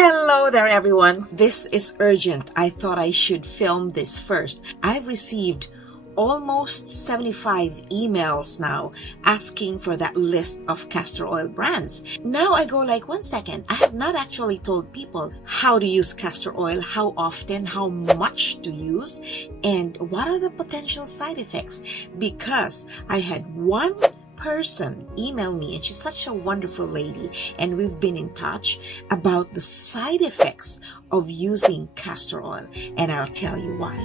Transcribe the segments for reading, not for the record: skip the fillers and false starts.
Hello there everyone. This is urgent. I thought I should film this first. I've received almost 75 emails now asking for that list of castor oil brands. Now I go like, 1 second, I have not actually told people how to use castor oil, how often, how much to use, and what are the potential side effects, because I had one person email me, and she's such a wonderful lady, and we've been in touch about the side effects of using castor oil, and I'll tell you why.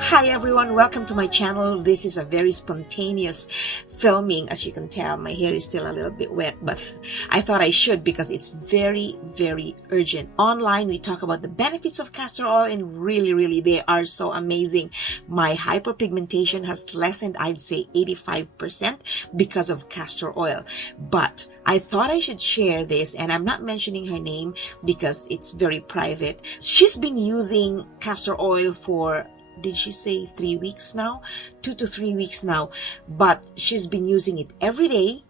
Hi everyone, welcome to my channel. This is a very spontaneous filming. As you can tell, my hair is still a little bit wet, but I thought I should because it's very urgent. Online, we talk about the benefits of castor oil, and really they are so amazing. My hyperpigmentation has lessened, I'd say 85% because of castor oil. But I thought I should share this, and I'm not mentioning her name because it's very private. She's been using castor oil for, did she say 3 weeks now? 2 to 3 weeks now. But she's been using it every day,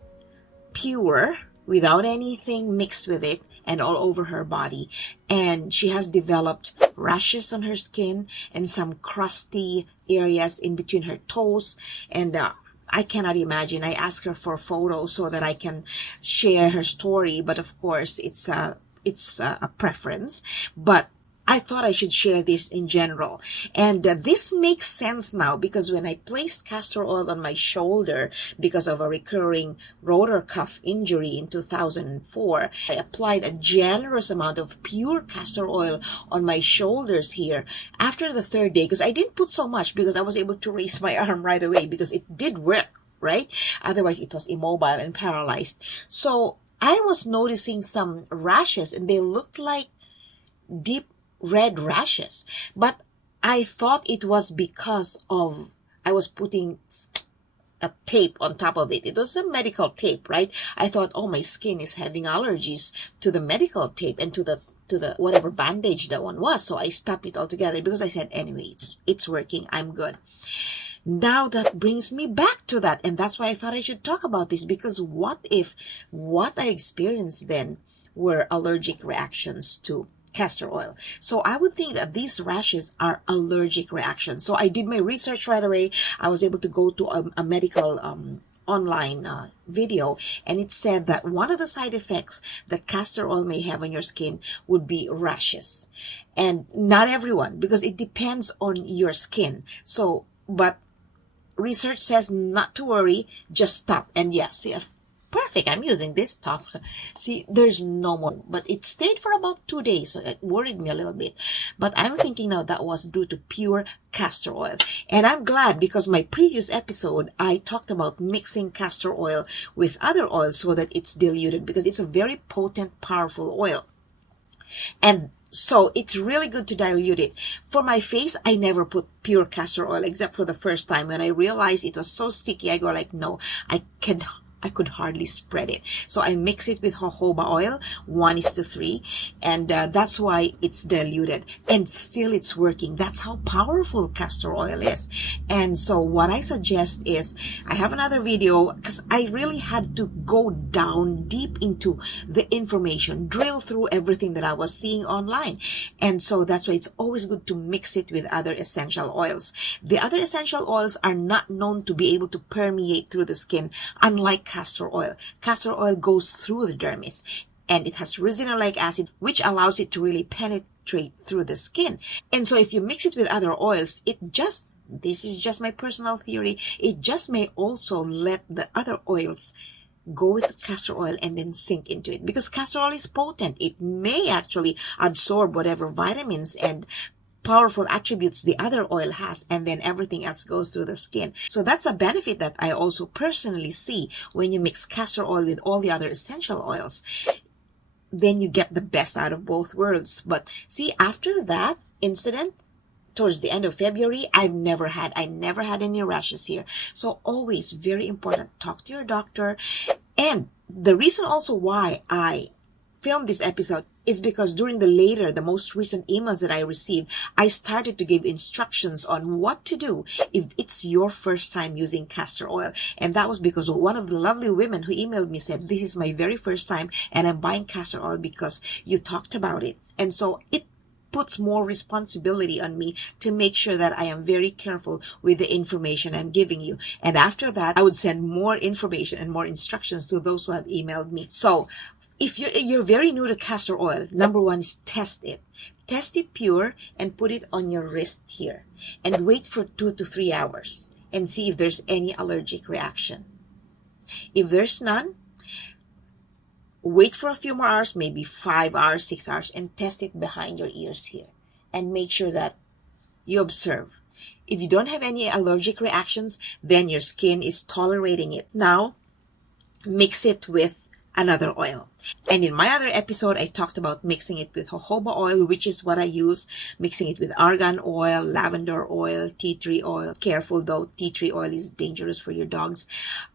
pure, without anything mixed with it, and all over her body. And she has developed rashes on her skin and some crusty areas in between her toes. And I cannot imagine. I asked her for a photo so that I can share her story. But of course, it's a preference. But I thought I should share this in general. And this makes sense now, because when I placed castor oil on my shoulder because of a recurring rotor cuff injury in 2004, I applied a generous amount of pure castor oil on my shoulders here after the 3rd day, because I didn't put so much because I was able to raise my arm right away because it did work, right? Otherwise, it was immobile and paralyzed. So I was noticing some rashes, and they looked like deep red rashes, but I thought it was because of I was putting a tape on top of it. It was a medical tape, right? I thought, oh, my skin is having allergies to the medical tape and to the whatever bandage that one was. So I stopped it altogether because I said, anyway, it's working, I'm good. Now that brings me back to that, and that's why I thought I should talk about this, because what if what I experienced then were allergic reactions to castor oil? So I would think that these rashes are allergic reactions. So I did my research right away. I was able to go to a medical online video, and it said that one of the side effects that castor oil may have on your skin would be rashes. And not everyone, because it depends on your skin. So, but research says not to worry, just stop. And yeah, see, perfect, I'm using this top. See, there's no more, but it stayed for about 2 days, so it worried me a little bit. But I'm thinking now that was due to pure castor oil. And I'm glad, because my previous episode, I talked about mixing castor oil with other oils so that it's diluted, because it's a very potent, powerful oil. And so it's really good to dilute it. For my face, I never put pure castor oil except for the first time. When I realized it was so sticky, I go like, no, I could hardly spread it. So I mix it with jojoba oil, 1:3, and that's why it's diluted. And still it's working. That's how powerful castor oil is. And so what I suggest is, I have another video, because I really had to go down deep into the information, drill through everything that I was seeing online. And so that's why it's always good to mix it with other essential oils. The other essential oils are not known to be able to permeate through the skin, unlike castor oil. Castor oil goes through the dermis, and it has resinolic acid, which allows it to really penetrate through the skin. And so if you mix it with other oils, this is just my personal theory, it just may also let the other oils go with castor oil and then sink into it, because castor oil is potent. It may actually absorb whatever vitamins and powerful attributes the other oil has, and then everything else goes through the skin. So that's a benefit that I also personally see when you mix castor oil with all the other essential oils. Then you get the best out of both worlds. But see, after that incident, towards the end of February, I never had any rashes here. So always very important, talk to your doctor. And the reason also why I filmed this episode is because during the most recent emails that I received, I started to give instructions on what to do if it's your first time using castor oil. And that was because one of the lovely women who emailed me said, this is my very first time and I'm buying castor oil because you talked about it. And so it puts more responsibility on me to make sure that I am very careful with the information I'm giving you. And after that, I would send more information and more instructions to those who have emailed me. So if you're very new to castor oil, number one is test it. Test it pure and put it on your wrist here and wait for 2 to 3 hours and see if there's any allergic reaction. If there's none, wait for a few more hours, maybe 5 hours, 6 hours, and test it behind your ears here. And make sure that you observe. If you don't have any allergic reactions, then your skin is tolerating it. Now, mix it with another oil. And in my other episode, I talked about mixing it with jojoba oil, which is what I use, mixing it with argan oil, lavender oil, tea tree oil. Careful though, tea tree oil is dangerous for your dogs.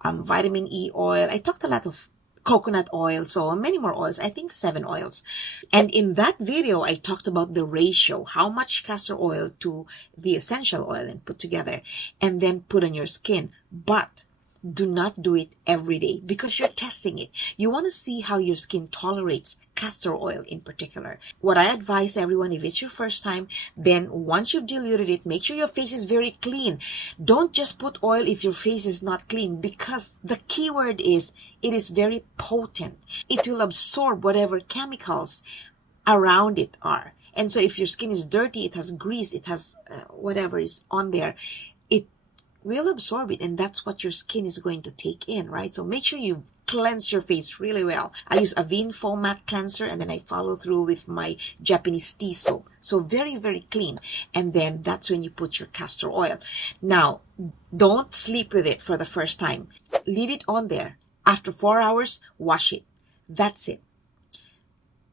Vitamin E oil. I talked a lot of coconut oil, so many more oils, I think 7 oils. And in that video, I talked about the ratio, how much castor oil to the essential oil and put together, and then put on your skin. But do not do it every day because you're testing it. You want to see how your skin tolerates castor oil in particular. What I advise everyone, if it's your first time, then once you've diluted it, make sure your face is very clean. Don't just put oil if your face is not clean, because the key word is it is very potent. It will absorb whatever chemicals around it are. And so if your skin is dirty, it has grease, it has whatever is on there, it will absorb it, and that's what your skin is going to take in, right? So make sure you cleanse your face really well. I use Avene Foam Matte Cleanser, and then I follow through with my Japanese tea soap. So very, very clean. And then that's when you put your castor oil. Now, don't sleep with it for the first time. Leave it on there. After 4 hours, wash it. That's it.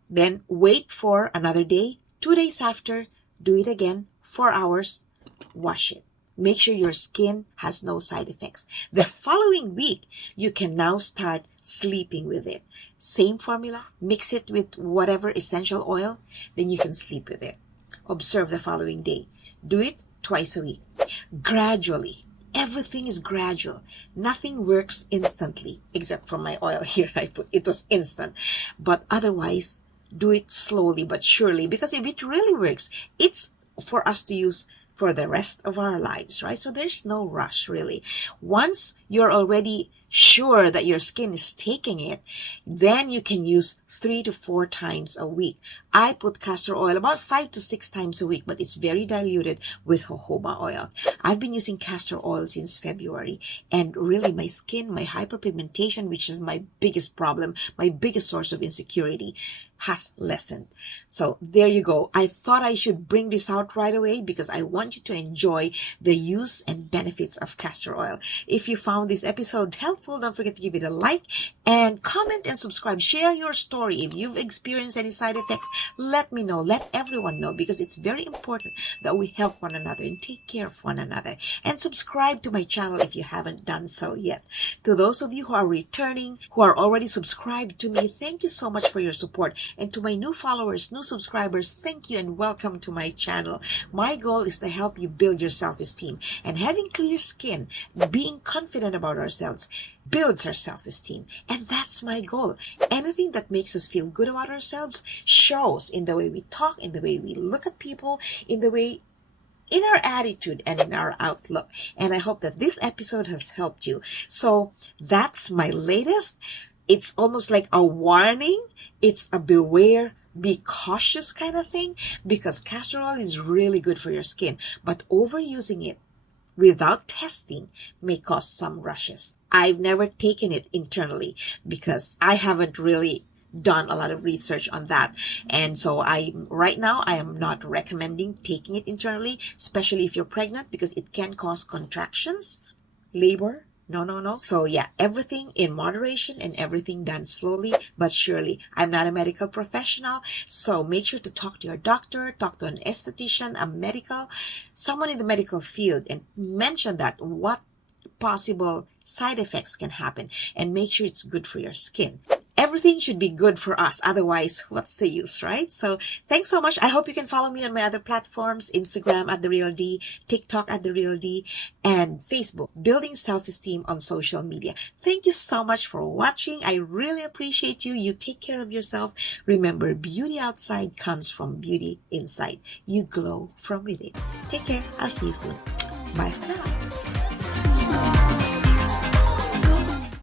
Then wait for another day. 2 days after, do it again. 4 hours, wash it. Make sure your skin has no side effects. The following week, you can now start sleeping with it. Same formula, mix it with whatever essential oil, then you can sleep with it. Observe the following day. Do it twice a week. Gradually. Everything is gradual. Nothing works instantly, except for my oil here. It was instant. But otherwise, do it slowly but surely, because if it really works, it's for us to use for the rest of our lives, right? So there's no rush really. Once you're already sure that your skin is taking it, then you can use 3 to 4 times a week. I put castor oil about 5 to 6 times a week, but it's very diluted with jojoba oil. I've been using castor oil since February, and really my skin, my hyperpigmentation, which is my biggest problem, my biggest source of insecurity, has lessened. So there you go. I thought I should bring this out right away because I want you to enjoy the use and benefits of castor oil. If you found this episode helpful, don't forget to give it a like and comment and subscribe. Share your story. If you've experienced any side effects, let me know. Let everyone know, because it's very important that we help one another and take care of one another. And subscribe to my channel if you haven't done so yet. To those of you who are returning, who are already subscribed to me, thank you so much for your support. And to my new followers, new subscribers, thank you and welcome to my channel. My goal is to help you build your self-esteem. And having clear skin, being confident about ourselves, builds our self-esteem. And that's my goal. Anything that makes us feel good about ourselves shows in the way we talk, in the way we look at people, in our attitude and in our outlook. And I hope that this episode has helped you. So that's my latest. It's almost like a warning. It's a beware, be cautious kind of thing, because castor oil is really good for your skin, but overusing it without testing may cause some rashes. I've never taken it internally because I haven't really done a lot of research on that. And so right now I am not recommending taking it internally, especially if you're pregnant, because it can cause contractions, labor. No. So yeah, everything in moderation and everything done slowly but surely. I'm not a medical professional, so make sure to talk to your doctor, talk to an esthetician, someone in the medical field, and mention that what possible side effects can happen, and make sure it's good for your skin. everything should be good for us. Otherwise, what's the use, right? So thanks so much. I hope you can follow me on my other platforms, Instagram at The Real D, TikTok at The Real D, and Facebook, Building Self-Esteem on Social Media. Thank you so much for watching. I really appreciate you. You take care of yourself. Remember, beauty outside comes from beauty inside. You glow from within. Take care. I'll see you soon. Bye for now.